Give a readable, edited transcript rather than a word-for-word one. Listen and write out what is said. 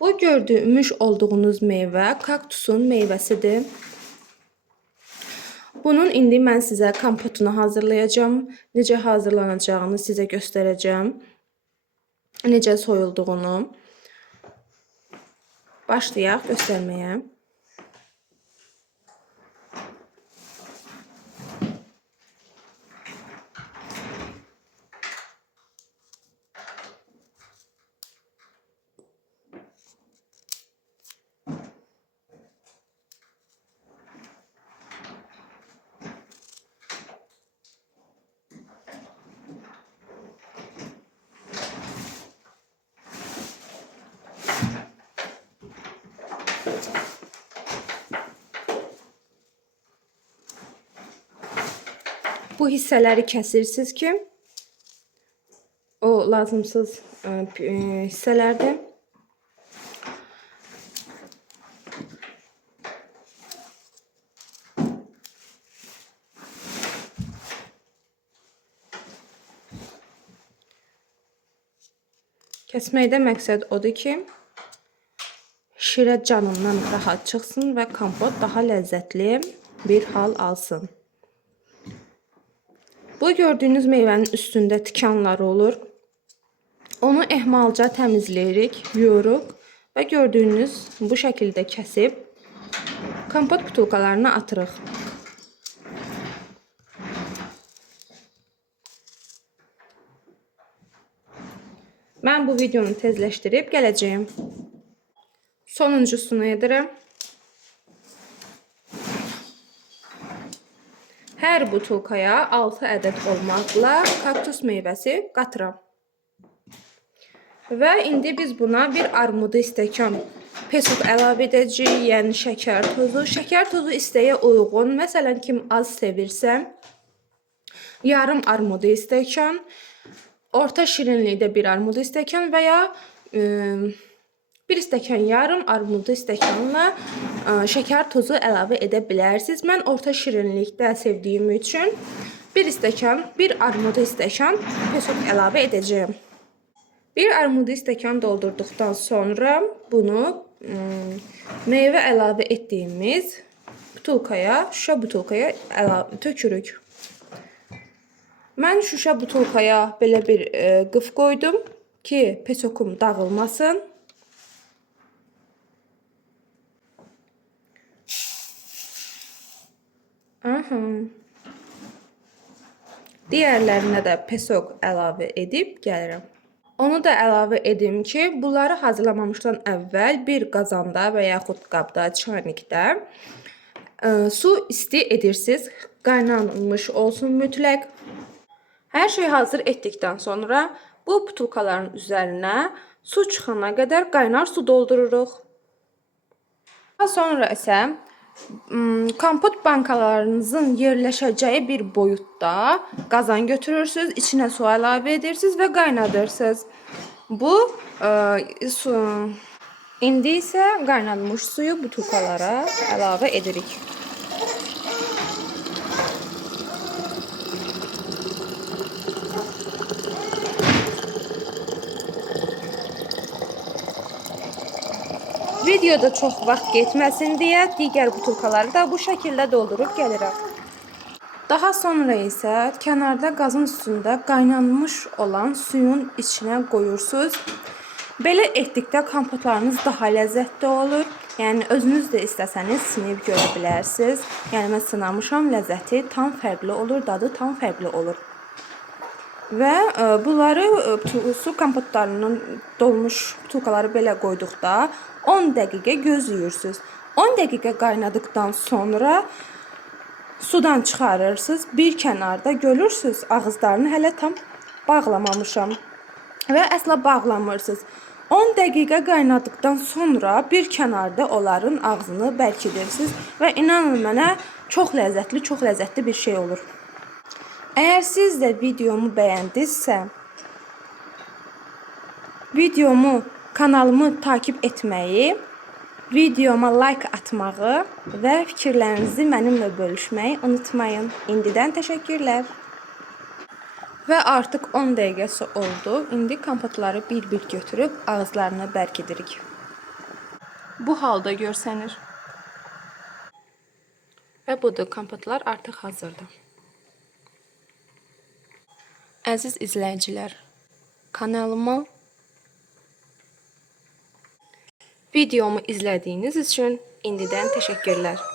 Bu gördüyümüş olduğunuz meyvə kaktusun meyvəsidir. Bunun indi mən sizə kompotunu hazırlayacağım. Necə hazırlanacağını sizə göstərəcəm. Necə soyulduğunu. Başlayaq göstərməyə. Bu hissələri kəsirsiniz ki, o lazımsız hissələrdir. Kəsməkdə məqsəd odur ki, şirə canından rahat çıxsın və kompot daha ləzzətli bir hal alsın. Bu gördüyünüz meyvənin üstündə tikanları olur. Onu ehmalca təmizləyirik, yuyuruq və gördüyünüz bu şəkildə kəsib kompot butulkalarına atırıq. Mən bu videonu tezləşdirib gələcəyim. Sonuncusunu edirəm. Hər butulkaya 6 ədəd olmaqla kaktus meyvəsi qatıram. Və indi biz buna bir armudu stəkan pesok əlavə edəcəyik, yəni şəkər tozu. Şəkər tozu istəyə uyğun, məsələn kim az sevirsə, yarım armudu stəkan, orta şirinlikdə bir armudu stəkan və ya bir stəkan yarım armudu stəkanla şəkər tozu əlavə edə bilərsiniz. Mən orta şirinlikdə sevdiyim üçün bir armudu stəkan pesok əlavə edəcəyim. Bir armudu stəkan doldurduqdan sonra bunu meyvə əlavə etdiyimiz şüşə butulkaya tökürük. Mən şüşə butulkaya belə bir qıf qoydum ki, pesokum dağılmasın. Digərlərinə də pesok əlavə edib gəlirəm. Onu da əlavə edim ki, bunları hazırlamamışdan əvvəl bir qazanda və yaxud qabda, çaynikdə su isti edirsiniz. Qaynanmış olsun mütləq. Hər şey hazır etdikdən sonra bu butulkaların üzərinə su çıxana qədər qaynar su doldururuq. Daha sonra isə kompot bankalarınızın yerləşəcəyi bir boyutda qazan götürürsünüz, içinə su əlavə edirsiniz və qaynadırsınız. İndi isə qaynanmış suyu butulkalara əlavə edirik. Videoda çox vaxt getməsin deyə digər butulkaları da bu şəkildə doldurub gəlirəm. Daha sonra isə kənarda qazın üstündə qaynanmış olan suyun içinə qoyursunuz. Belə etdikdə kompotlarınız daha ləzzətli olur. Yəni özünüz də istəsəniz sinib görə bilərsiniz. Yəni mən sınamışam, ləzzəti tam fərqli olur, dadı tam fərqli olur. Və bunları su kompotlarının dolmuş butulkaları belə qoyduqda 10 dəqiqə gözləyirsiniz. 10 dəqiqə qaynadıqdan sonra sudan çıxarırsınız. Bir kənarda görürsünüz, ağızlarını hələ tam bağlamamışam və əsla bağlamırsınız. 10 dəqiqə qaynadıqdan sonra bir kənarda onların ağzını bərkidirsiniz və inanın mənə çox ləzzətli bir şey olur. Əgər siz də videomu bəyəndinizsə, kanalımı takip etməyi, videoma like atmağı və fikirlərinizi mənimlə bölüşməyi unutmayın. İndidən təşəkkürlər. Və artıq 10 dəqiqəsi oldu. İndi kompotları bir-bir götürüb ağızlarına bərkidirik. bu halda görsənir. Və budur, kompotlar artıq hazırdır. Əziz izləyicilər, kanalıma videomu izlədiyiniz üçün indidən təşəkkürlər.